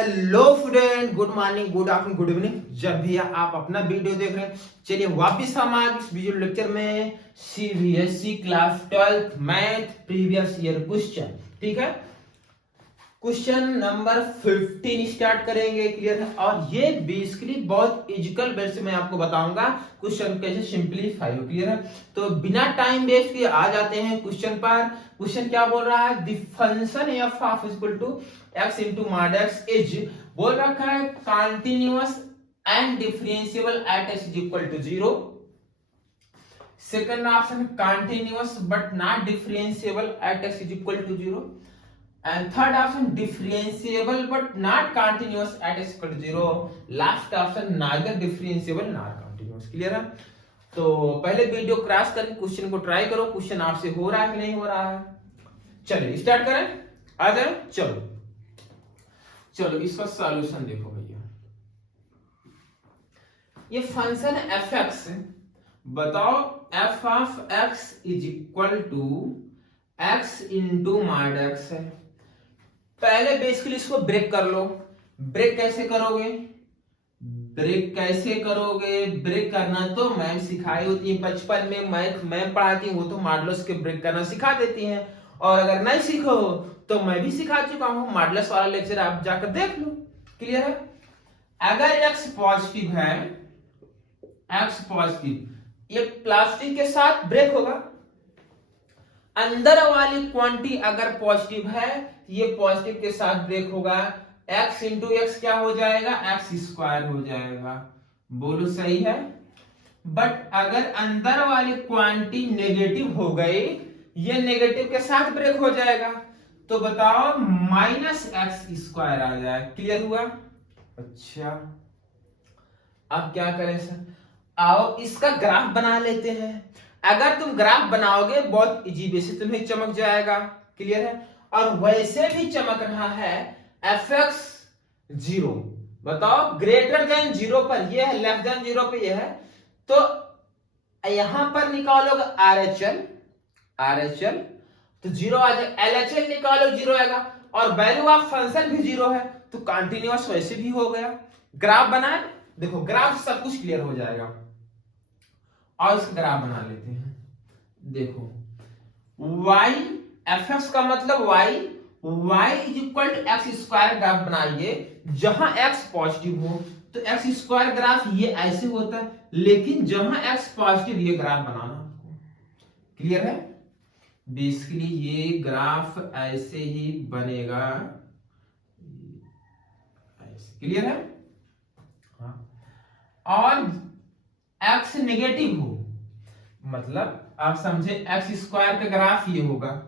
Hello student, good morning, good afternoon, good evening, जब भी आप अपना वीडियो देख रहे हैं। चलिए वापस हम आ गए इस वीडियो लेक्चर में CBSE class 12 math previous year question. ठीक है, क्वेश्चन नंबर 15 स्टार्ट करेंगे। क्लियर है? और ये बेसिकली बहुत इजिकल वे से मैं आपको बताऊंगा क्वेश्चन कैसे सिंपलीफाई हो। क्लियर है? तो बिना टाइम वेस्ट किए आ जाते हैं क्वेश्चन पर। क्वेश्चन क्या बोल रहा है? The function F of equal to x into mod x is बोल रखा है continuous and differentiable at x is equal to 0। Second option continuous but not differentiable at x is equal to 0। and third option differentiable but not continuous at x equal to 0. last option neither differentiable nor continuous. Clear है? तो पहले video cross करके question को try करो, question आपसे हो रहा है कि नहीं हो रहा है। चलिए स्टार्ट करें, आ जाए। चलो चलो इसका सॉल्यूशन देखो भैया। ये फंक्शन है एफ एक्स, बताओ F of X is equal to X into mod X है। पहले बेसिकली इसको ब्रेक कर लो। ब्रेक कैसे करोगे? ब्रेक कैसे करोगे? ब्रेक करना तो मैम सिखाई होती है बचपन में, मैम पढ़ाती है, वो तो मॉडुलस के ब्रेक करना सिखा देती हैं। और अगर नहीं सीखो तो मैं भी सिखा चुका हूं, मॉडुलस वाला लेक्चर आप जाकर देख लो। क्लियर है? अगर एक्स पॉजिटिव है, एक्स पॉजिटिव, ये प्लास्टिक के साथ ब्रेक होगा। अंदर वाली क्वांटिटी अगर पॉजिटिव है, ये पॉजिटिव के साथ ब्रेक होगा। x इंटू एक्स क्या हो जाएगा? एक्स स्क्वायर हो जाएगा। बोलो सही है? बट अगर अंदर वाली क्वांटिटी नेगेटिव हो गई, ये नेगेटिव के साथ ब्रेक हो जाएगा। तो बताओ माइनस एक्स स्क्वायर आ जाए। क्लियर हुआ? अच्छा, अब क्या करें सर? आओ इसका ग्राफ बना लेते हैं। अगर तुम ग्राफ बनाओगे बहुत इजी वे से तुम्हें चमक जाएगा। क्लियर है? और वैसे भी चमक रहा है एफ एक्स 0, बताओ ग्रेटर देन 0 पर ये है, लेस देन 0 पे ये है। तो यहां पर निकालोगे RHL, RHL तो 0 आ जाएगा। LHL निकालो 0 आएगा। और वैल्यू ऑफ फंक्शन भी 0 है, तो कंटिन्यूअस वैसे भी हो गया। ग्राफ बनाए, देखो ग्राफ सब कुछ क्लियर हो जाएगा। और इसका ग्राफ बना लेते हैं। देखो y एफ एक्स का मतलब y is equal to X square graph बनाइए। जहां x पॉजिटिव हो तो एक्स स्क्वायर ग्राफ ये ऐसे होता है, लेकिन जहां x पॉजिटिव ये ग्राफ बनाना आपको। क्लियर है? बेसिकली ये ग्राफ ऐसे ही बनेगा, ऐसे। क्लियर है? हाँ। और x नेगेटिव हो मतलब आप समझे एक्स स्क्वायर का ग्राफ ये होगा।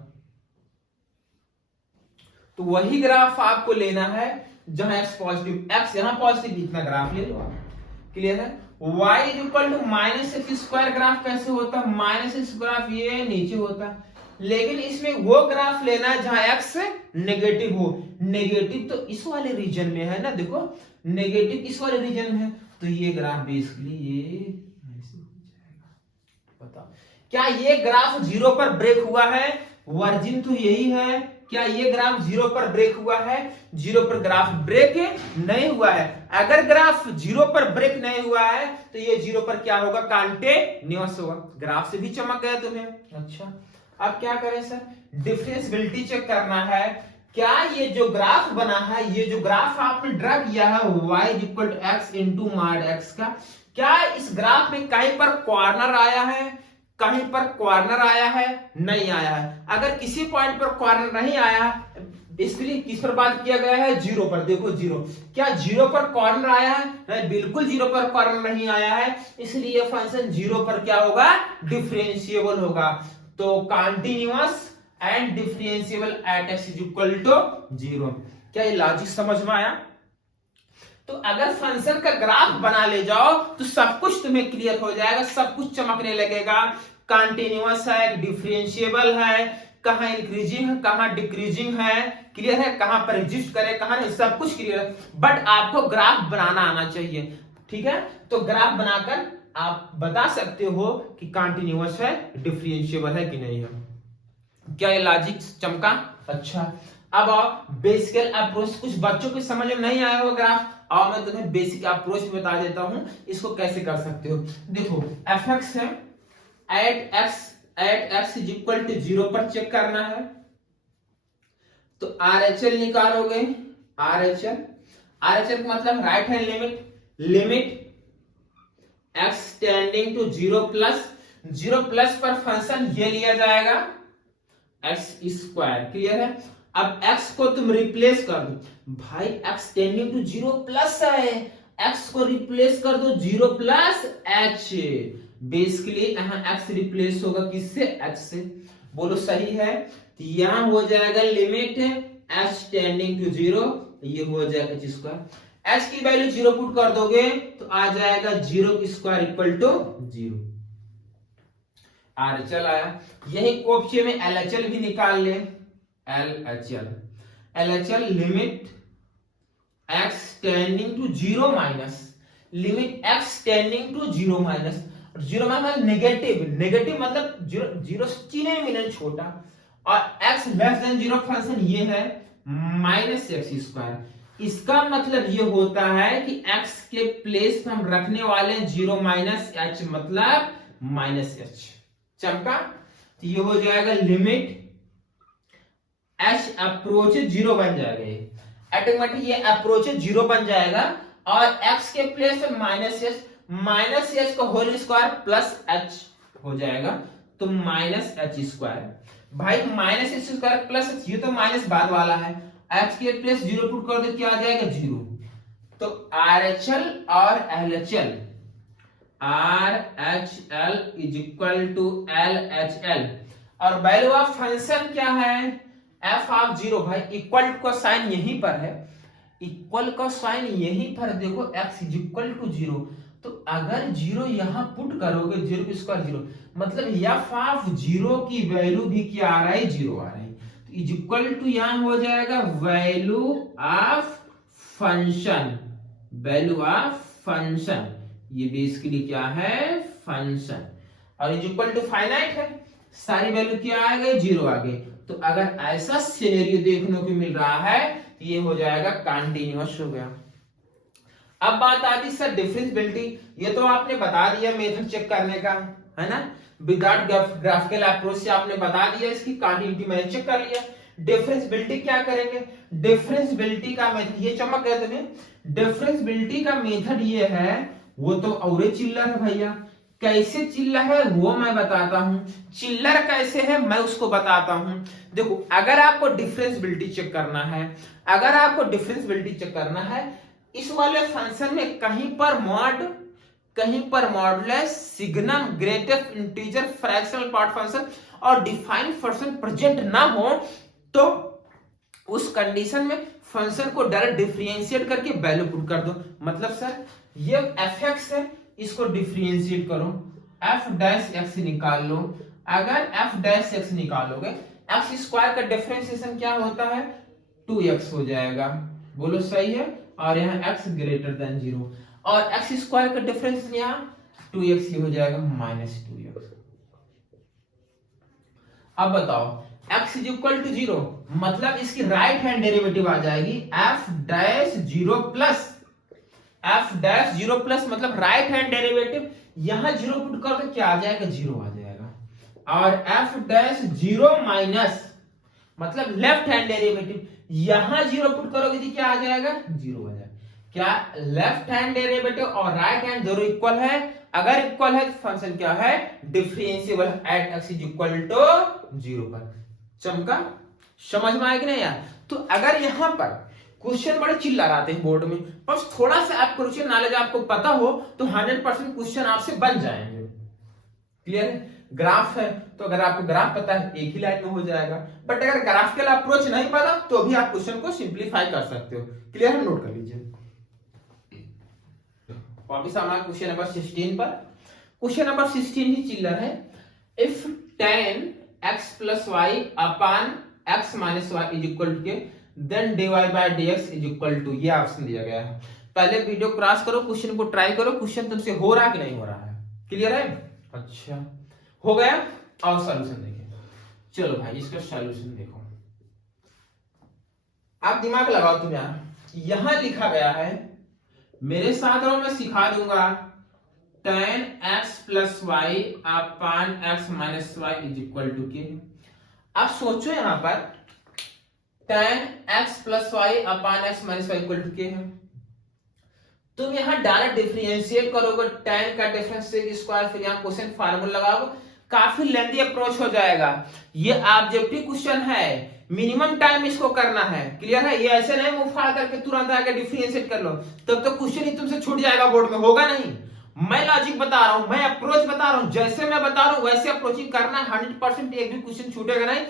तो वही ग्राफ आपको लेना है जहां एक्स पॉजिटिव, एक्स यहां पॉजिटिव, इतना ग्राफ ले लो आप। क्लियर है? y is equal to minus X square graph कैसे होता है? माइनस एक्स ग्राफ ये नीचे होता है, लेकिन इसमें वो ग्राफ लेना है जहां एक्स नेगेटिव हो। नेगेटिव तो इस वाले रीजन में है ना, देखो नेगेटिव इस वाले रीजन में है, तो ये ग्राफ बेसिकली ये ऐसे हो जाएगा। बताओ क्या ये ग्राफ 0 पर ब्रेक हुआ है? वर्जिन तो यही है। क्या ये ग्राफ 0 पर ब्रेक हुआ है? 0 पर ग्राफ ब्रेक नहीं हुआ है। अगर ग्राफ 0 पर ब्रेक नहीं हुआ है तो ये 0 पर क्या होगा? कंटिन्यूअस होगा। ग्राफ से भी चमक गया तुम्हें। अच्छा, अब क्या करें सर? डिफरेंशिएबिलिटी चेक करना है। क्या ये जो ग्राफ बना है, ये जो ग्राफ आपने ड्रा किया है y equal to X into mod X का, क्या इस ग्राफ में कहीं पर कॉर्नर आया है? कहीं पर कॉर्नर आया है? नहीं आया है। अगर किसी पॉइंट पर कॉर्नर नहीं आया, इसलिए किस पर बात किया गया है? 0 पर। देखो 0, क्या 0 पर कॉर्नर आया है? नहीं, बिल्कुल 0 पर कॉर्नर नहीं आया है, इसलिए फंक्शन 0 पर क्या होगा? डिफरेंशिएबल होगा। तो continuous and differentiable at x is equal to 0। क्या ये लॉजिक समझ में आया? तो अगर फंक्शन का ग्राफ बना ले जाओ तो सब कुछ तुम्हें क्लियर हो जाएगा, सब कुछ चमकने लगेगा। कंटिन्यूअस है, डिफरेंशिएबल है, कहां इंक्रीजिंग है, कहां डिक्रीजिंग है। क्लियर है? कहां पर एग्जिस्ट करे, कहां नहीं, सब कुछ क्लियर है। बट आपको ग्राफ बनाना आना चाहिए। ठीक है? तो ग्राफ बनाकर आप बता सकते हो कि कंटिन्यूअस है, डिफरेंशिएबल है कि नहीं है। क्या ये लॉजिक चमका? अच्छा, अब आओ बेसिकल अप्रोच, कुछ बच्चों की समझ में नहीं आया होगा ग्राफ, और मैं तुम्हें बेसिक अप्रोच बता देता हूं इसको कैसे कर सकते हो। देखो एफ एक्स है, at X is equal to 0 पर चेक करना है, तो आर एच एल निकालोगे, आर एच एल का मतलब right hand limit X tending to 0 plus पर फंक्शन ये लिया जाएगा एक्स स्क्वायर, क्लियर है। अब x को तुम रिप्लेस कर दो, भाई x टेंडिंग टू 0 प्लस है, x को रिप्लेस कर दो 0 प्लस h, बेसिकली यहां x रिप्लेस होगा किससे, x से, बोलो सही है। तो यहां हो जाएगा लिमिट h टेंडिंग टू 0, ये हो जाएगा h स्क्वायर, h की वैल्यू 0 पुट कर दोगे तो आ जाएगा 0 स्क्वायर इक्वल टू 0, RHL आया। यही कोफ्चे में LHL भी निकाल ले, LHL limit x tending to 0 minus, limit x tending to 0 minus, 0 मतलब नेगेटिव मतलब 0 चिन्ह मिले छोटा, और x लेस देन 0 फंक्शन ये है माइनस एक्स स्क्वायर, इसका मतलब ये होता है कि x के प्लेस में हम रखने वाले 0 माइनस h मतलब माइनस h, चमका। तो ये हो जाएगा लिमिट h अप्रोच 0 बन जाएगा, ये ऑटोमेटिक ये अप्रोच 0 बन जाएगा, और x के प्लेस में माइनस एच का होल स्क्वायर प्लस h हो जाएगा, तो माइनस एच स्क्वायर, भाई minus H square plus h, ये तो माइनस बाद वाला है, h के प्लेस 0 पुट कर दो क्या आ जाएगा 0, तो RHL और LHL, RHL is equal to LHL, और वैल्यू ऑफ फंक्शन क्या है f ऑफ 0, भाई इक्वल का साइन यहीं पर है, इक्वल का साइन यहीं पर देखो, x इज इक्वल टू 0, तो अगर 0 यहां पुट करोगे 0 स्क्वायर 0, मतलब f ऑफ 0 की वैल्यू भी क्या आ रहा है 0 आ रहा है, तो इज इक्वल टू यहां हो जाएगा value of function, value of function, ये बेसिकली क्या है फंक्शन, और इज इक्वल टू फाइनाइट है, सारी वैल्यू क्या आ गई 0 आ गई, तो अगर ऐसा सिनेरियो देखने को मिल रहा है तो ये हो जाएगा कंटीन्यूअस हो गया। अब बात आती है सर डिफरेंशियबिलिटी, ये तो आपने बता दिया मेथड चेक करने का है ना, विदाउट ग्राफिकल अप्रोच से आपने बता दिया, इसकी कंटिन्यूटी मैंने चेक कर लिया। डिफरेंशियबिलिटी क्या करेंगे, डिफरेंशियबिलिटी का मेथड, ये चमक गया तुम्हें, डिफरेंशियबिलिटी का मेथड ये है, वो तो और चिल्लर है भैया, कैसे चिल्लर है वो मैं बताता हूं, चिल्लर कैसे है मैं उसको बताता हूं। देखो अगर आपको डिफरेंशियबिलिटी चेक करना है, अगर आपको डिफरेंशियबिलिटी चेक करना है, इस वाले फंक्शन में कहीं पर मॉड, कहीं पर modulus, signum, greatest integer, fractional part function और डिफाइन फंक्शन प्रेजेंट ना हो, तो उस कंडीशन में फंक्शन को डायरेक्ट डिफरेंशिएट करके वैल्यू पुट कर दो। मतलब सर ये एफ एक्स है, इसको डिफरेंशिएट करो, एफ डैश एक्स निकाल लो, अगर एफ डैश एक्स निकालोगे एक्स स्क्वायर का डिफरेंशिएशन क्या होता है 2x हो जाएगा, बोलो सही है, और यहाँ x ग्रेटर देन 0, और एक्स स्क्वायर का डिफरेंस यहाँ 2x ही हो जाएगा माइनस 2x। अब बताओ x इज इक्वल टू 0, मतलब इसकी राइट हैंड डेरिवेटिव आ जाएगी f dash 0 plus, f dash 0 plus मतलब राइट हैंड डेरिवेटिव, यहां 0 पुट कर दो क्या आ जाएगा 0 आ जाएगा, और f डैश 0 माइनस मतलब लेफ्ट हैंड डेरिवेटिव, यहां 0 पुट करोगे तो क्या आ जाएगा 0 आ जाएगा। क्या लेफ्ट हैंड डेरिवेटिव और राइट हैंड दोनों इक्वल है, अगर इक्वल है तो फंक्शन क्या है differentiable at x is equal to 0 पर। चमका, समझ में आया कि नहीं यार। तो अगर यहां पर क्वेश्चन बड़े चिल्ला आते हैं बोर्ड में, बस थोड़ा सा आप क्वेश्चन नॉलेज आपको पता हो तो 100% क्वेश्चन आपसे बन जाएंगे। क्लियर है। ग्राफ है तो अगर आपको ग्राफ पता है एक ही लाइन में हो जाएगा, बट अगर ग्राफिकल अप्रोच नहीं पता तो भी आप क्वेश्चन को सिंप्लीफाई कर सकते हो। क्लियर है, नोट कर लीजिए। वापिस आना क्वेश्चन नंबर 16 पर। क्वेश्चन नंबर 16 ही चिल्लर है। If tan x plus y upon x minus y is equal to then dy by dx is equal to, ये ऑप्शन दिया गया है। पहले वीडियो क्रॉस करो, क्वेश्चन को ट्राई करो, क्वेश्चन तुमसे हो रहा है कि नहीं हो रहा है। क्लियर है, अच्छा हो गया। और सॉल्यूशन देखें, चलो भाई इसका सॉल्यूशन देखो। दिमाग लगाओ तुम यार, यहां लिखा गया है, मेरे साथ रहो मैं सिखा दूंगा, tan x plus Y upon x minus Y is equal to K. अब सोचो यहां पर tan x plus Y upon x minus Y equal to K है, तुम यहां डायरेक्ट डिफरेंशिएट करोगे, tan का डिफरेंस स्क्वायर, फिर यहां क्वेश्चन फार्मूला लगाओगे, काफी लेंथी अप्रोच हो जाएगा। ये ऑब्जेक्टिव क्वेश्चन है, मिनिमम टाइम इसको करना है, क्लियर है? ये ऐसे नहीं मुंह फाड़ करके तुरंत आके डिफरेंशिएट कर लो, तब तो क्वेश्चन ही तुमसे छूट जाएगा बोर्ड में, होगा नहीं। मैं लॉजिक बता रहा हूं, मैं अप्रोच बता रहा हूं, जैसे मैं बता रहा हूं वैसे अप्रोचिंग करना, 100% एक भी क्वेश्चन छूटेगा नहीं।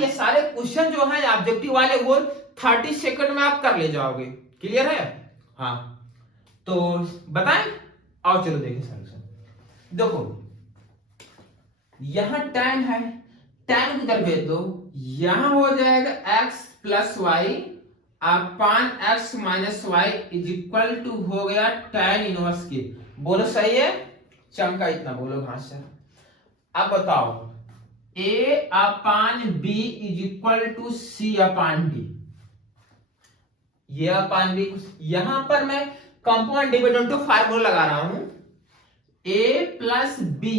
ये सारे क्वेश्चन जो है ऑब्जेक्टिव वाले वो 30 सेकंड में आप कर ले जाओगे, क्लियर है? हाँ तो बताएं, आओ चलो देखें सॉल्यूशन। देखो यहां tan है, tan किधर भेज दो, यहां हो जाएगा x plus Y upon x minus Y is equal to हो गया tan इनवर्स के। बोलो सही है? चमका इतना बोलो घास से। अब बताओ a upon b is equal to c upon d, ये अपान b, यहां पर मैं कंपाउंड डिविडेंड टू फार्मूला लगा रहा हूं, a plus b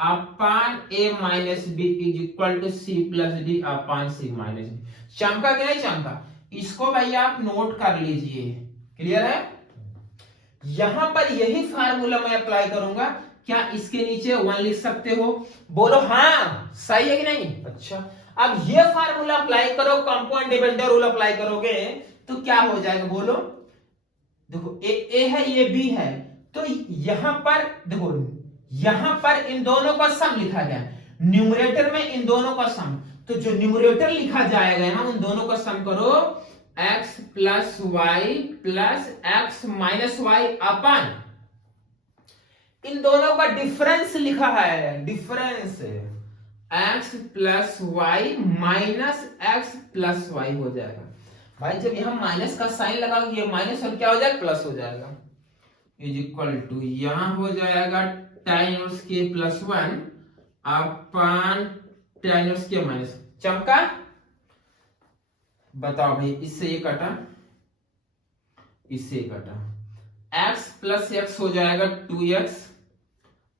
upon a minus b is equal to c plus d upon c minus d। चमका कि नहीं चमका? इसको भाई आप नोट कर लीजिए, क्लियर है? यहां पर यही फार्मूला मैं अप्लाई करूंगा, क्या इसके नीचे 1 लिख सकते हो? बोलो हाँ, सही है कि नहीं? अच्छा, अब ये फार्मूला अप्लाई करो, कंपाउंड डिविडेंड रूल अप्लाई करोगे तो क्या हो जाएगा बोलो? देखो ए है, ये बी है, तो यहां पर देखो, यहां पर इन दोनों का सम लिखा गया, न्यूमरेटर में इन दोनों का सम, तो जो न्यूमरेटर लिखा जाएगा ना उन दोनों का सम करो, x plus y plus x minus y अपान इन दोनों का डिफरेंस लिखा है, difference x plus y minus x plus y हो जाएगा। भाई जब यहां माइनस का साइन लगाओगे, ये माइनस और क्या हो जाएगा, प्लस हो जाएगा, इज इक्वल टू यहां हो जाएगा tan इनवर्स के प्लस 1 अपान tan इनवर्स के माइनस। चमका? बताओ भाई, इससे ये कटा, इससे ये कटा, x प्लस x हो जाएगा 2x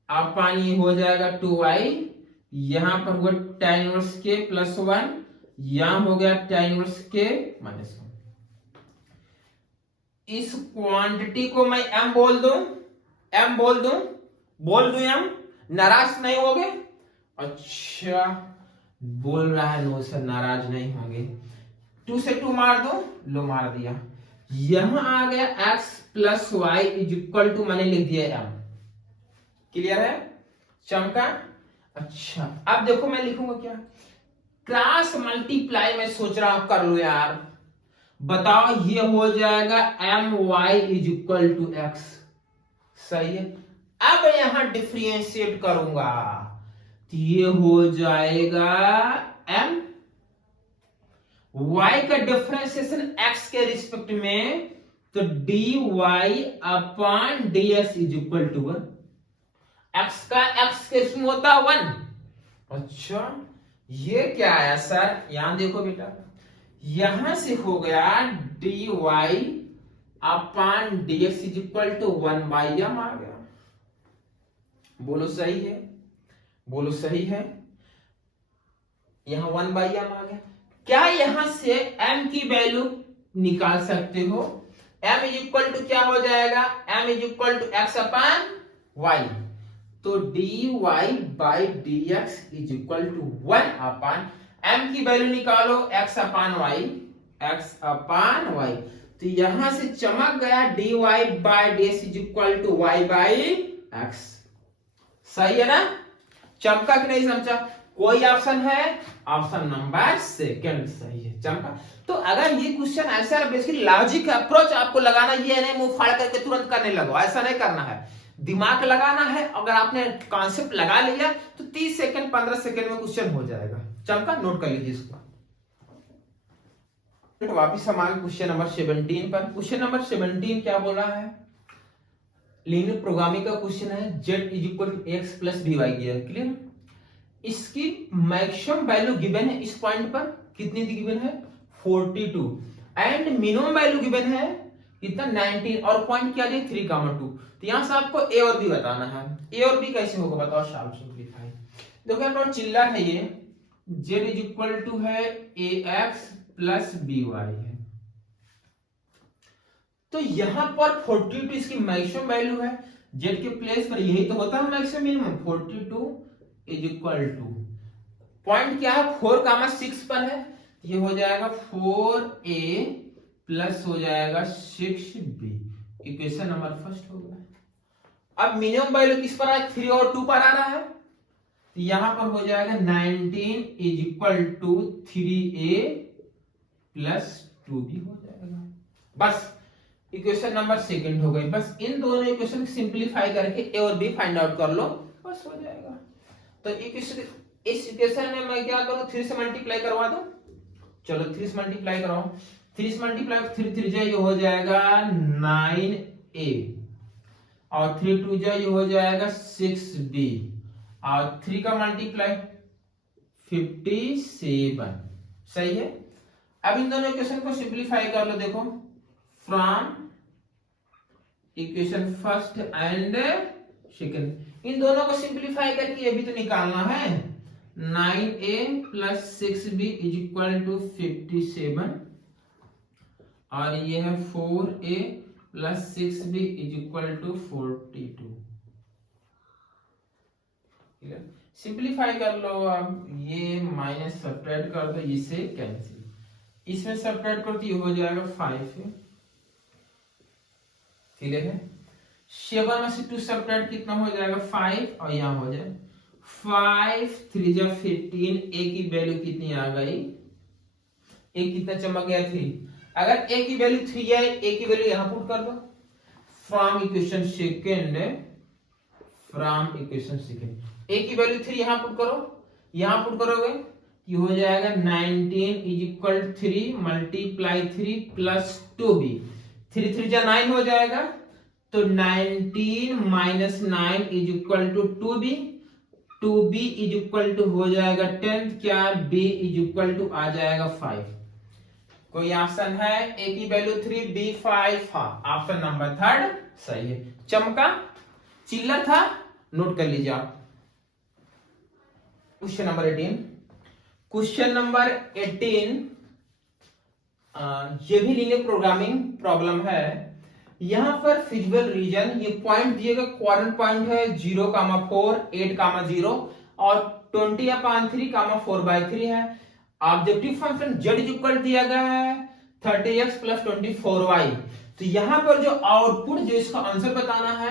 अपान ये हो जाएगा 2y, यहां पर हुआ tan इनवर्स के प्लस 1, यहां हो गया tan इनवर्स के माइनस 1। इस क्वांटिटी को मैं m बोल दूं, m बोल दूं m, नाराज नहीं होगे? अच्छा बोल रहा है नो सर नाराज नहीं होंगे, 2 से 2 मार दो, लो मार दिया, यहां आ गया x plus Y is equal to मैंने लिख दिया m, क्लियर है? चमका? अच्छा अब देखो मैं लिखूंगा क्या, क्रॉस मल्टीप्लाई मैं सोच रहा हूं कर लो यार, बताओ ये हो जाएगा my is equal to x, सही है? अब यहां डिफरेंशिएट करूंगा तो ये हो जाएगा m, y का डिफरेंशिएशन x के रिस्पेक्ट में, तो dy upon dx is equal to 1, x का x के इसमें होता 1। अच्छा ये क्या आया सर? यहां देखो बेटा, यहां से हो गया dy upon dx is equal to 1/m आ गया। बोलो सही है? बोलो सही है? यहां 1/m आ गया। क्या यहां से m की वैल्यू निकाल सकते हो? m इज इक्वल टू क्या हो जाएगा, m is equal to x upon y, तो dy by dx is equal to 1 upon m की वैल्यू निकालो x अपान y, तो यहां से चमक गया dy by dx is equal to y by x। सही है ना? चमका कि नहीं चमचा? कोई ऑप्शन है? ऑप्शन नंबर सेकंड सही है, चमका। तो अगर ये क्वेश्चन ऐसा बेसिकली लॉजिक अप्रोच आपको लगाना, ये नहीं मुंह फाड़ करके तुरंत करने लगो, ऐसा नहीं करना है, दिमाग लगाना है। अगर आपने कॉन्सेप्ट लगा लिया तो 30 सेकंड 15 सेकंड में क्वेश्चन हो जाएगा। चमका? नोट कर लीजिए इसको। तो वापिस हम आगे क्वेश्चन नंबर 17 पर। क्वेश्चन नंबर 17 क्या बोल रहा है? लीनियर प्रोग्रामिंग का क्वेश्चन है, z is equal to X plus dy किया है, क्लियर? इसकी मैक्सिमम वैल्यू गिवन है इस पॉइंट पर, कितनी गिवन है? 42। एंड मिनिमम वैल्यू गिवन है कितना 19 और पॉइंट क्या दिया 3,2। तो यहां से आपको ए और बी बताना है। ए और बी कैसे होगा बताओ, शार्प सिंप्लीफाई। देखो यार चिल्लर है ये, z इज इक्वल टू है ax प्लस by है। तो यहां पर 42 इसकी मैक्सिमम वैल्यू है, z के प्लेस पर यही तो होता है maximum minimum. 42 is equal two point क्या है 4,6 पर है, ये हो जाएगा 4a प्लस हो जाएगा 6b। इक्वेशन नंबर फर्स्ट हो गया। अब मिनिमम वैल्यू किस पर है 3 और 2 पर आ रहा है, तो यहां पर हो जाएगा 19 is equal to 3a plus 2b हो जाएगा। बस इक्वेशन नंबर सेकंड हो गई। बस इन दोनों इक्वेशन सिंपलीफाई करके ए और बी फाइंड आउट कर लो, बस हो जाएगा। तो इस इक्वेशन में मैं क्या करूं 3 से मल्टीप्लाई करवा दूं। चलो 3 से मल्टीप्लाई कराओ, 3 से मल्टीप्लाई 3 3 जा ये हो जाएगा 9a और 3 2 जा ये हो जाएगा 6b और 3 का मल्टीप्लाई 57। सही है। अब इन दोनों इक्वेशन को सिंपलीफाई कर लो। देखो from equation first and second, इन दोनों को सिंपलीफाई करके ये भी तो निकालना है। 9a plus 6b is equal to 57 और ये है 4a plus 6b is equal to 42। Simplify कर लो। अब ये माइनस सब्ट्रैक्ट कर दो, इसे कैंसिल, इसमें सब्ट्रैक्ट करते ये हो जाएगा 5। क्लियर है। 7 में से 2 सब्ट्रैक्ट कितना हो जाएगा 5 और यहां हो जाए 5 3 जा 15। ए की वैल्यू कितनी आ गई, ए कितना चमक गया 3। अगर ए की वैल्यू 3 है, ए की वैल्यू यहां पुट कर दो। From equation second, from equation second ए की वैल्यू 3 यहां पुट करो, यहां पुट करोगे ये हो जाएगा 19 is equal 3 multiply 3 plus 2b। 3 3 जा 9 हो जाएगा, तो 19 minus 9 is equal to 2b। 2b is equal to हो जाएगा 10, क्या b इज इक्वल टू आ जाएगा 5। कोई ऑप्शन है, a की वैल्यू 3 b 5। हाँ, ऑप्शन नंबर 3 सही है। चमका, चिल्लर था, नोट कर लीजिए आप। क्वेश्चन नंबर 18, क्वेश्चन नंबर 18 ये भी लीनियर प्रोग्रामिंग प्रॉब्लम है। यहां पर फिजिबल रीजन, ये पॉइंट दिएगा, क्वाड्रेंट पॉइंट है 0,4 8,0 और 20/3 4/3 है। Objective function z is equal दिया गया है 30x प्लस 24y। तो यहां पर जो आउटपुट, जो इसका आंसर बताना है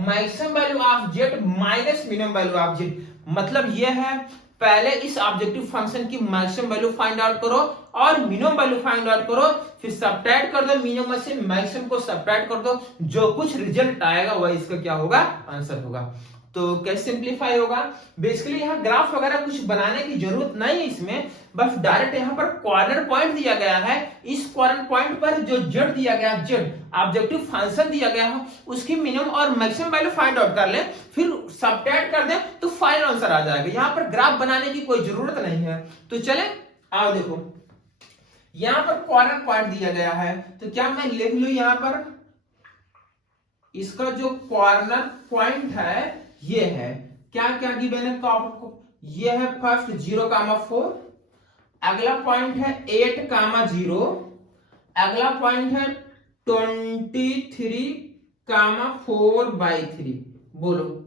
maximum value of z minus minimum value of z। मतलब यह है पहले इस ऑब्जेक्टिव फंक्शन की मैक्सिमम वैल्यू फाइंड आउट करो और मिनिमम वैल्यू फाइंड आउट करो, फिर सब्ट्रैक्ट कर दो मिनिमम से मैक्सिमम को सब्ट्रैक्ट कर दो, जो कुछ रिजल्ट आएगा वह इसका क्या होगा, आंसर होगा। तो कैसे सिंपलीफाई होगा, बेसिकली यहाँ ग्राफ वगैरह कुछ बनाने की जरूरत नहीं है इसमें, बस डायरेक्ट यहाँ पर क्वाड्रेंट पॉइंट दिया गया है। इस क्वाड्रेंट पॉइंट पर जो z दिया गया है, z ऑब्जेक्टिव फंक्शन दिया गया है, उसकी मिनिमम और मैक्सिमम वैल्यू फाइंड आउट कर ले, फिर सब्ट्रैक्ट कर दे तो फाइनल आंसर आ जाएगा। यहाँ पर ग्राफ बनाने की कोई जरूरत नहीं है। तो चले आओ देखो, यहाँ पर क्वाड्रेंट पॉइंट दिया गया है, तो क्या मैं लिख लू यहाँ पर इसका जो कॉर्नर पॉइंट है ये है, क्या क्या गिवन है को, ये है फर्स्ट 0,4, अगला पॉइंट है 8,0, अगला पॉइंट है 23,4/3। बोलो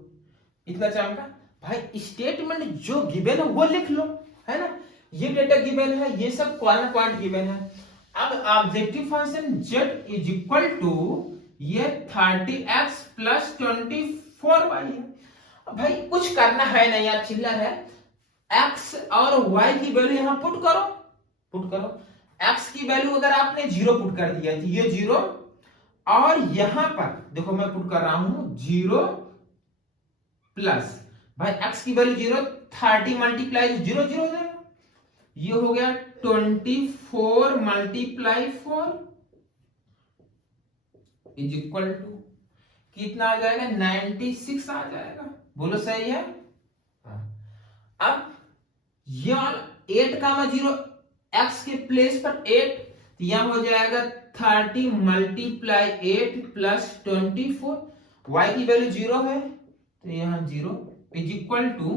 इतना चमका भाई। स्टेटमेंट जो गिवन है वो लिख लो, है ना। ये डेटा गिवन है, ये सब कॉर्नर पॉइंट गिवन है। अब objective function z is equal to ये 30x प्लस 24y है। भाई कुछ करना है नहीं यार, चिल्लर है। x और y की वैल्यू यहां पुट करो, पुट करो। x की वैल्यू अगर आपने 0 पुट कर दिया तो ये 0, और यहां पर देखो मैं पुट कर रहा हूं 0 प्लस, भाई x की वैल्यू 0, 30 मल्टीप्लाई 0 0 हो जाएगा, ये हो गया 24 मल्टीप्लाई 4 इज इक्वल टू कितना आ जाएगा, 96 आ जाएगा। बोलो सही है। अब ये वाला 8,0 x के प्लेस पर 8, तो यहां हो जाएगा 30 मल्टीप्लाई 8 प्लस 24, y की वैल्यू 0 है तो यहां 0 इज इक्वल टू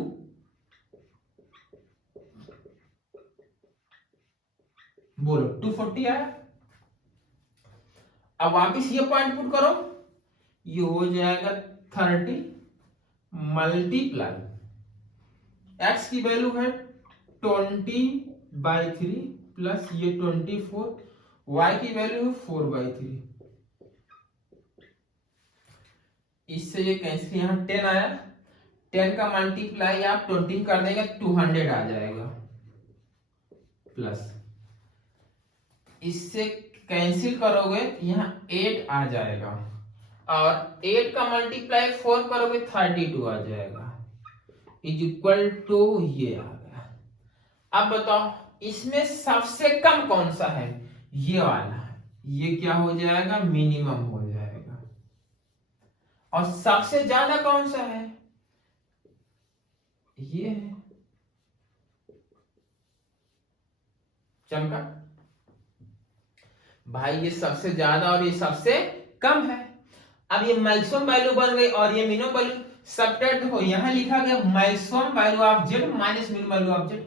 बोलो 240 आया। अब वापिस ये पॉइंट पुट करो, ये हो जाएगा 30 मल्टीप्लाई x की वैल्यू है 20/3 प्लस ये 24, y की वैल्यू है 4/3। इससे ये कैंसिल, यहाँ 10 आया, 10 का मल्टीप्लाई आप 20 कर देंगे 200 आ जाएगा, प्लस इससे कैंसिल करोगे यहाँ 8 आ जाएगा, और 8 का मल्टीप्लाई 4 करोगे 32 आ जाएगा, इज इक्वल टू ये आ गया। अब बताओ इसमें सबसे कम कौन सा है, ये वाला, ये क्या हो जाएगा, मिनिमम हो जाएगा। और सबसे ज्यादा कौन सा है, ये है चमका भाई, ये सबसे ज्यादा और ये सबसे कम है। अब ये मैक्सिमम वैल्यू बन गई और ये मिनिमम वैल्यू। सबट्रैक्ट देखो यहां लिखा गया maximum value of Z minus minimum value of Z,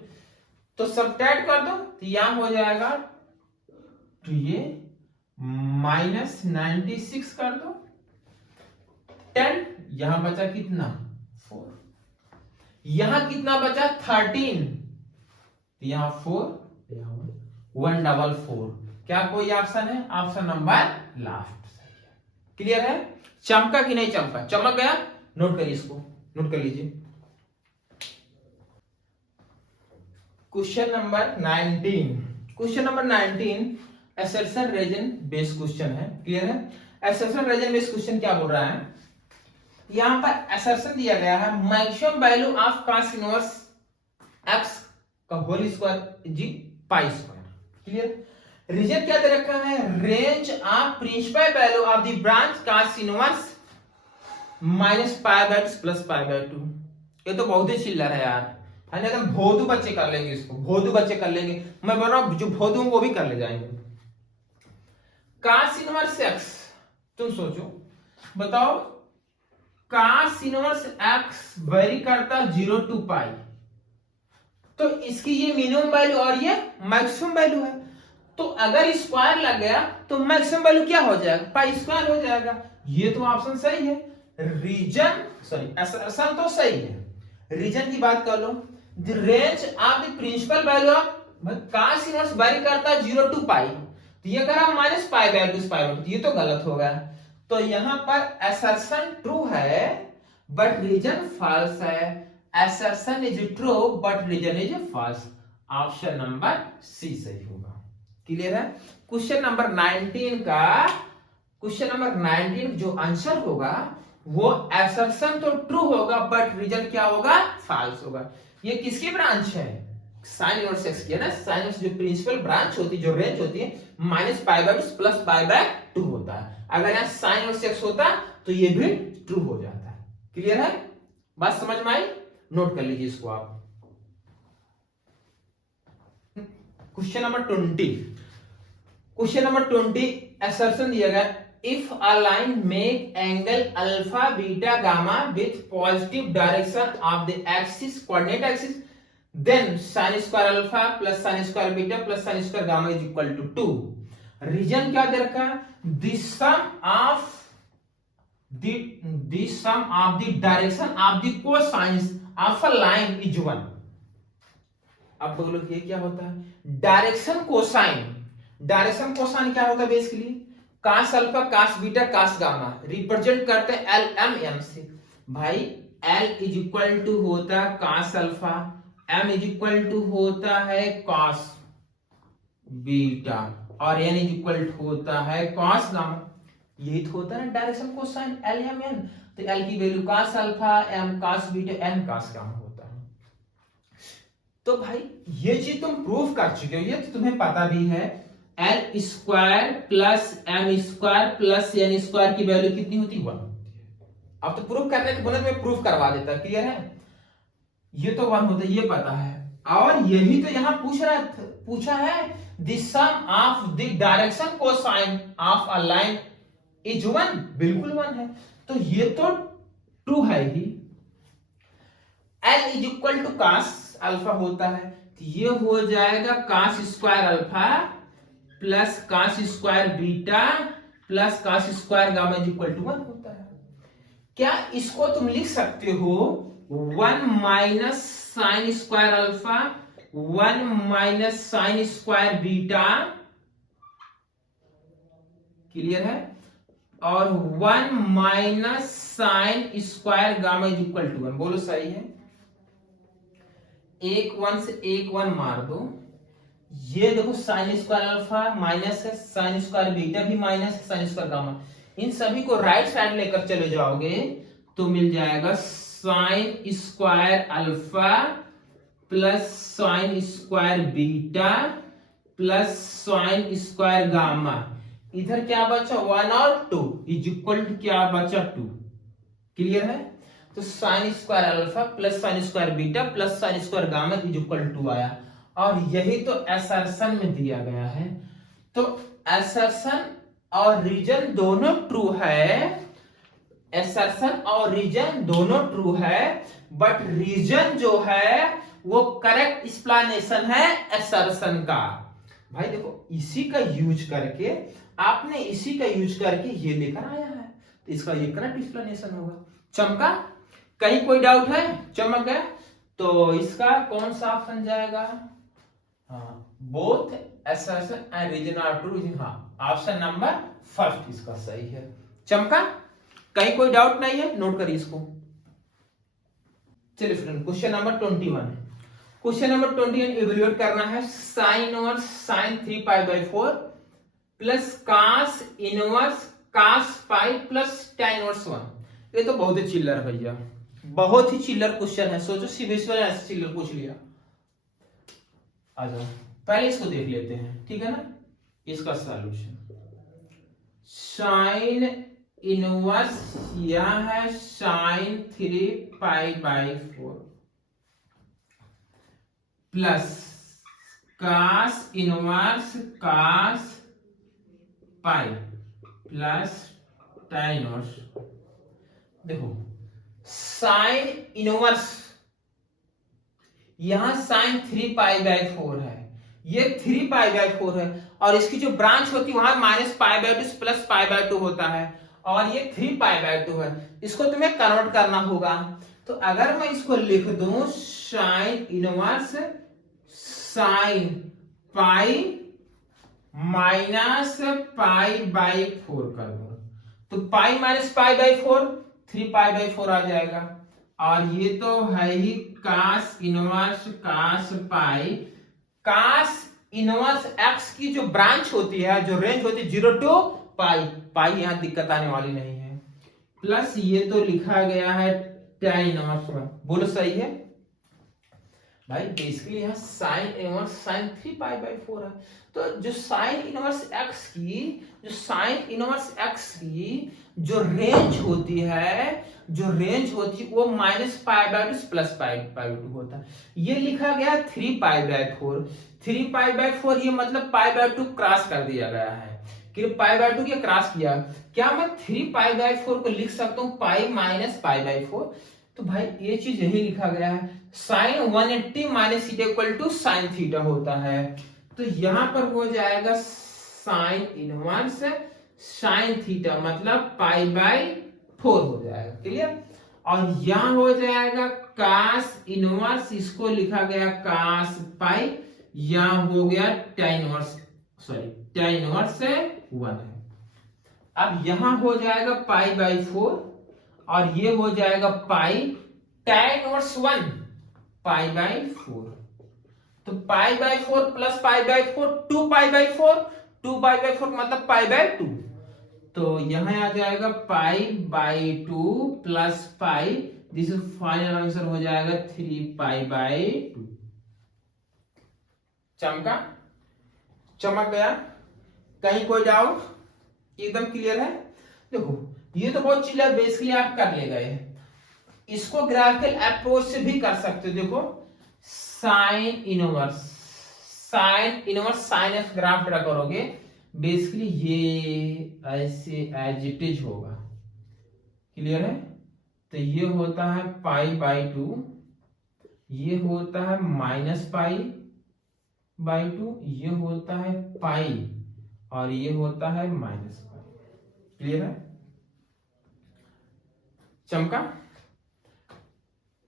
तो सबट्रैक्ट कर दो तो यहां हो जाएगा, तो ये -96 कर दो, 10 यहां बचा कितना 4, यहां कितना बचा 13, यहां 4, यहां 144। क्या कोई ऑप्शन है, ऑप्शन नंबर लास्ट। क्लियर है, चमका कि नहीं चमका, चमक गया, नोट करिए इसको, नोट कर लीजिए। Question number 19, question number 19 assertion reason based question है। क्लियर है, असर्शन रीजन बेस्ड क्वेश्चन क्या बोल रहा है, यहां पर असर्शन दिया गया है maximum value of cos inverse x का होल स्क्वायर जी पाई स्क्वायर। क्लियर, रीजन क्या दे रखा है, range of principal value of the branch cos inverse -π/2 plus π/2। ये तो बहुत ही चिल्लर है यार, है ना, एकदम भोदू बच्चे कर लेंगे इसको, भोदू बच्चे कर लेंगे, मैं बोल रहा हूं जो भोदू वो भी कर ले जाएंगे। cos इनवर्स x, तुम सोचो बताओ, cos इनवर्स x वेरी करता 0 to π, तो इसकी ये मिनिमम वैल्यू और ये मैक्सिमम वैल्यू है, तो अगर स्क्वायर लग गया तो मैक्सिमम वैल्यू क्या हो जाएगा, पाई स्क्वायर हो जाएगा। ये तो ऑप्शन सही है, रीजन सॉरी असर्शन तो सही है, रीजन की बात कर लो, the range of the principal value of cos inverse vary करता है 0 to π, तो ये करा -π/2 ये तो गलत हो गया, तो यहां पर असर्शन ट्रू है बट रीजन फॉल्स है, assertion is true but reason is false, option number C सही होगा। क्लियर है, क्वेश्चन नंबर 19 का, क्वेश्चन नंबर 19 जो आंसर होगा वो assertion तो ट्रू होगा बट रीजन क्या होगा, फॉल्स होगा। ये किसकी ब्रांच है, sin इनवर्स x की है ना, sin इनवर्स जो प्रिंसिपल ब्रांच होती है, जो रेंज होती है -π/2 प्लस π/2 होता है, अगर यहाँ sin इनवर्स x होता तो ये भी ट्रू हो जाता है। क्लियर है, बात समझ में आई, नोट कर लीजिए इसको आप। Question number 20, question number 20 assertion दिया गया, if a line make angle alpha beta gamma with positive direction of the axis coordinate axis, then sin square alpha plus sin square beta plus sin square gamma is equal to 2। Reason क्या दे रखा है, the sum of the direction of the cosines of a line is 1। अब बोलो ये क्या होता है, डायरेक्शन कोसाइन, डायरेक्शन कोसाइन क्या होता है, basically cos alpha cos beta cos gamma represent करते हैं L M M से। भाई L इज इक्वल टू होता है cos alpha, M is equal to होता है cos बीटा और N इज इक्वल टू होता है cos गामा। यही तो होता है ना direction cosine L M N, तो L की वैल्यू cos alpha, M cos beta, N cos gamma होता है। तो भाई ये चीज तुम प्रूफ कर चुके हो, ये तो तुम्हें पता भी है, L square plus M square plus N square की वैल्यू कितनी होती है, 1 होती है। अब तो प्रूफ करने के बोले मैं प्रूफ करवा देता, क्लियर है, ये तो 1 होता है, ये पता है, और यही तो यहां पूछा है the sum of the direction cosine of a line is 1, बिल्कुल 1 है, तो ये तो ट्रू है ही। L is equal to cos alpha होता है, तो ये हो जाएगा cos square alpha plus cos square beta plus cos square gamma is equal to 1 होता है। क्या इसको तुम लिख सकते हो 1 minus sine square alpha 1 minus sine square beta, clear है, और 1 minus sine square gamma is equal to 1, बोलो सही है। एक 1 से एक 1 मार दो, ये देखो साइन स्क्वायर अल्फा माइनस है, साइन स्क्वायर बीटा भी माइनस है, साइन स्क्वायर गामा, इन सभी को राइट साइड लेकर चले जाओगे तो मिल जाएगा sign square alpha plus sine square beta plus sine square gamma, इधर क्या बचा 1 और 2 इज इक्वल टू क्या बचा 2, क्लियर है। तो sine square alpha plus sine square beta plus sine square gamma is equal to आया, और यही तो असर्शन में दिया गया है। तो असर्शन और रीजन दोनों ट्रू है, असर्शन और रीजन दोनों ट्रू है, बट रीजन जो है वो करेक्ट एक्सप्लेनेशन है असर्शन का। भाई देखो इसी का यूज करके, आपने इसी का यूज करके ये लेकर आया है, तो इसका ये करेक्ट एक्सप्लेनेशन होगा। चमका, कहीं कोई डाउट है? चमक गया, तो इसका कौन सा ऑप्शन जाएगा? हाँ, both assertion and reason are true, हाँ ऑप्शन नंबर फर्स्ट इसका सही है। चमका, कहीं कोई डाउट नहीं है? नोट करिए इसको। चलिए friend, question number 21, question number 21 evaluate करना है sine inverse sine 3 pi by 4 plus cos inverse cos pi plus tan inverse 1। ये तो बहुत ही चिल्लर भैया, बहुत ही चिल्लर क्वेश्चन है। सोचो सीबीएसई वाले ऐसे चिल्लर पूछ लिया। आ जाओ, पहले इसको देख लेते हैं, ठीक है ना। इसका सॉल्यूशन साइन इनवर्स यह है sine 3 pi by 4 plus cos inverse cos pi plus tan inverse. देखो साइन इनवर्स, यहां साइन 3 पाई बाई 4 है, ये 3 पाई बाई 4 है, और इसकी जो ब्रांच होती है वहां minus pi by 2 plus pi by 2 होता है, और ये 3 पाई बाई 2 है। इसको तुम्हें कन्वर्ट करना होगा। तो अगर मैं इसको लिख दूं sign inverse sine pi minus pi by 4 कर दो, तो pi minus pi by 4 3 pi by 4 आ जाएगा, और ये तो है ही कास इनवर्स कास पाई। कास इनवर्स एक्स की जो ब्रांच होती है, जो रेंज होती है 0 टू पाई, पाई यहां दिक्कत आने वाली नहीं है, प्लस ये तो लिखा गया है tan इनवर्स 1, बोलो सही है भाई। बेसिकली यहाँ sign inverse sine 3 pi by 4 है, तो जो साइन इनवर्स एक्स की, जो साइन इनवर्स एक्स की जो रेंज होती है, जो रेंज होती है वो minus pi by 2 plus pi by 2 होता है। ये लिखा गया 3 पाई बाई 4, 3 पाई बाई 4 ये मतलब पाई बाई 2 क्रॉस कर दिया गया है, कि पाई बाई 2 के क्रॉस किया। क्या मैं 3 पाई बाई 4 को लिख सकता हूँ पाई माइनस पाई बाई 4? तो भाई ये चीज यही लिखा गया है, sine 180 minus theta equal to sine theta होता है, तो यहां पर हो जाएगा साइन इनवर्स साइन थीटा मतलब पाई बाई 4 हो जाएगा, क्लियर। और यहां हो जाएगा कास इनवर्स, इसको लिखा गया कास पाई, यहां हो गया tan inverse, sorry tan inverse 1 है। अब यहां हो जाएगा पाई बाई 4, और ये हो जाएगा पाई tan इनवर्स 1 पाई बाई 4, तो पाई by 4 plus pi by 4 2 pi by 4, 2 pi by 4 मतलब पाई बाई 2, तो यहां आ जाएगा pi by 2 plus pi, this final answer हो जाएगा 3 पाई बाई 2। चमका, चमक गया, कहीं कोई डाउट? एकदम क्लियर है। देखो ये तो बहुत चीज बेसिकली आप कर ले गए, इसको ग्राफिकल अप्रोच से भी कर सकते हो। देखो sine inverse sign inverse sine x graph draw करोगे, बेसिकली ये ऐसे एज इट इज होगा। क्लियर है? तो ये होता है पाई बाई 2, ये होता है माइनस पाई बाई 2, ये होता है पाई और ये होता है माइनस पाई। क्लियर है? चमका?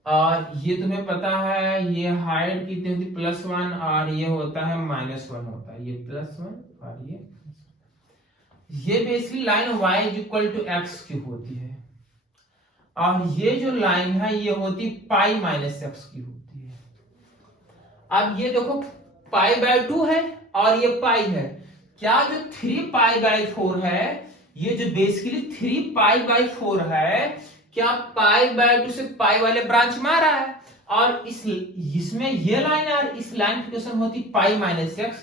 और ये तुम्हें पता है ये हाइट कितनी होती +1 और ये होता है -1 होता है, ये +1 और ये बेसिकली लाइन y = x³ होती है और ये जो लाइन है ये होती पाई माइनस एक्स की होती है। अब ये देखो पाई बाय 2 है और ये पाई है, क्या जो 3 पाई बाय 4 है, ये जो बेसिकली 3 पाई बाय 4 है, क्या पाई बाय 2 से पाई वाले ब्रांच में आ रहा है और इसमें ये लाइन और इस लाइन की इक्वेशन होती पाई माइनस एक्स,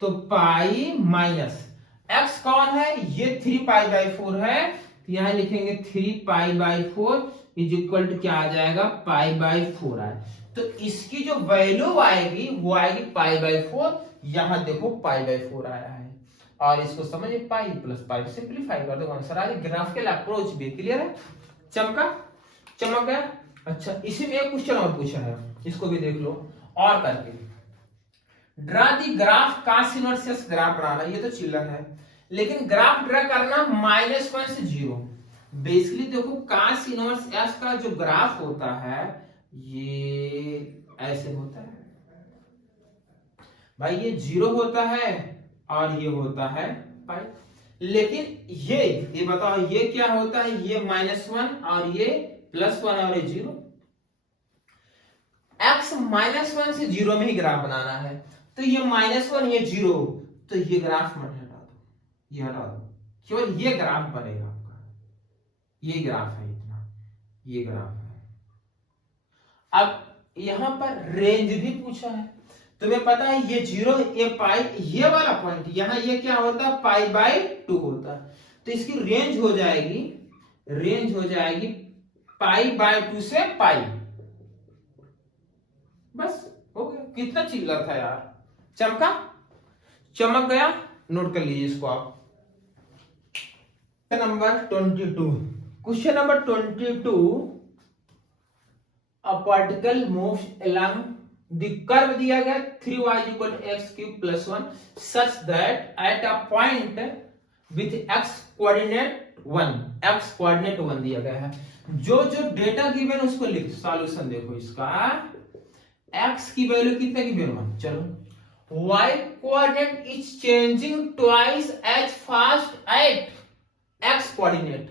तो पाई माइनस एक्स कौन है, ये 3 पाई बाय 4 है, तो यहां लिखेंगे 3 पाई बाय 4 = क्या आ जाएगा, पाई बाय 4 आए। तो इसकी जो वैल्यू आएगी वो आएगी पाई बाय 4, यहां देखो पाई बाय 4 आया है और इसको समझिए पाई प्लस पाई सिंपलीफाई कर दो, आंसर आ जाएगा। ग्राफिकल अप्रोच भी क्लियर है? चमका? चमक गया? अच्छा, इसी में एक क्वेश्चन और पूछा है, इसको भी देख लो और करके। Draw the graph cos inverse x graph बनाना, ये तो चिल्लर है, लेकिन ग्राफ ड्रा करना -1 से 0। बेसिकली देखो cos इनवर्स एक्स का जो ग्राफ होता है ये ऐसे होता है भाई, ये 0 होता है और ये होता है पाई। लेकिन ये बताओ ये क्या होता है, ये -1 और ये +1 और ये 0। x -1 से 0 में ही ग्राफ बनाना है, तो ये -1 ये 0, तो ये ग्राफ मत हटा दो, ये हटा दो, केवल ये ग्राफ बनेगा आपका। ये ग्राफ है इतना, ये ग्राफ है। अब यहां पर रेंज भी पूछा है, तुम्हें पता है ये 0 ये पाई, ये वाला पॉइंट यहां ये क्या होता है, पाई बाय 2 होता है, तो इसकी रेंज हो जाएगी पाई बाय 2 से पाई। बस हो गया, कितना चिल्लर था यार। चमका? चमक गया? नोट कर लीजिए इसको आप। Number 22, question number 22, a particle moves along the curve दिया गया 3y = x³ + 1 such that at a point with x coordinate 1 दिया गया है। जो डेटा गिवन उसको लिख, सॉल्यूशन देखो इसका, x की वैल्यू कितने गिवन 1, चलो y coordinate is changing twice as fast at x coordinate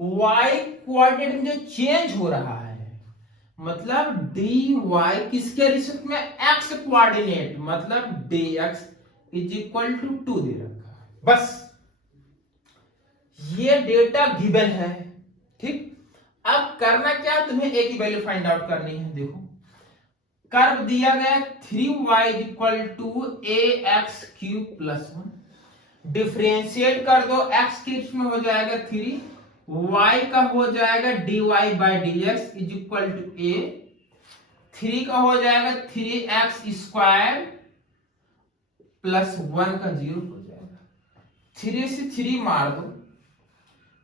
y coordinate में जो चेंज हो रहा है, मतलब dy किसके रिस्पेक्ट में, x कोऑर्डिनेट, मतलब dx = 2 दे रखा है। बस ये डेटा गिवन है, ठीक। अब करना क्या, तुम्हें एक ही वैल्यू फाइंड आउट करनी है। देखो कर्व दिया गया 3y = ax³ + 1, डिफरेंशिएट कर दो, x के में हो जाएगा 3, y का हो जाएगा dy/dx = a, 3 का हो जाएगा 3x² + 1 का 0 हो जाएगा, 3 से 3 मार दो,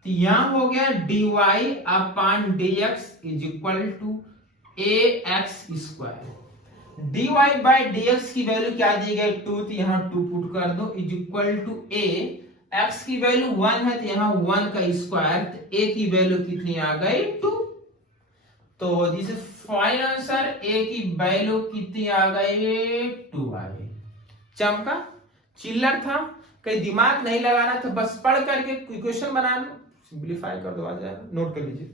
तो यहां हो गया dy/dx = ax²। dy/dx की वैल्यू क्या दी गई 2, तो यहां 2 पुट कर दो = a, x की वैल्यू 1 है तो यहां 1 का स्क्वायर, तो a की वैल्यू कितनी आ गई 2। तो this is final answer, a की वैल्यू कितनी आ गई 2 आ गई। चमका? चिल्लर था, कहीं दिमाग नहीं लगाना था, बस पढ़ करके क्वेश्चन बना लो, सिंपलीफाई कर दो, आ जाएगा। नोट कर लीजिए।